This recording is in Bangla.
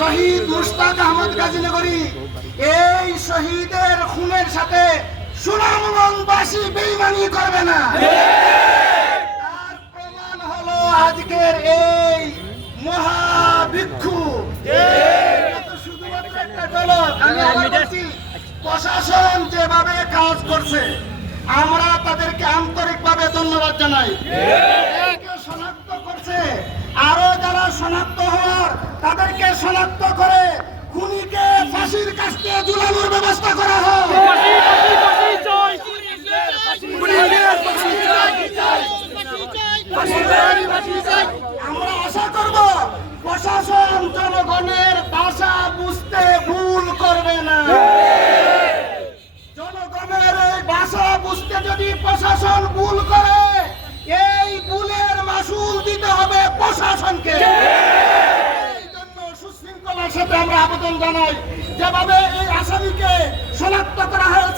শহীদ মুশতাক আহমদ গাজীনগরী, এই শহীদের খুনের সাথে সুনামগঞ্জবাসী বেইমানি করবে না। তার প্রমাণ হলো আজকের এই মহাভিক্ষু। শুধুমাত্র প্রশাসন যেভাবে কাজ করছে, আমরা তাদেরকে আন্তরিকভাবে ধন্যবাদ জানাই। শনাক্ত করছে, আরও যারা শনাক্ত হওয়ার, তাদেরকে শনাক্ত করে খুনিকে ফাঁসির কাছে ঝুলানোর ব্যবস্থা করা হোক আমরা আশা করব প্রশাসন জনগণের ভাষা বুঝতে ভুল করবে না। জনগণের এই ভাষা বুঝতে যদি প্রশাসন ভুল করে এই ভুলের মাসুল দিতে হবে প্রশাসনকে। আবেদন জানাই। যেভাবে এই আসামিকে শনাক্ত করা হয়েছে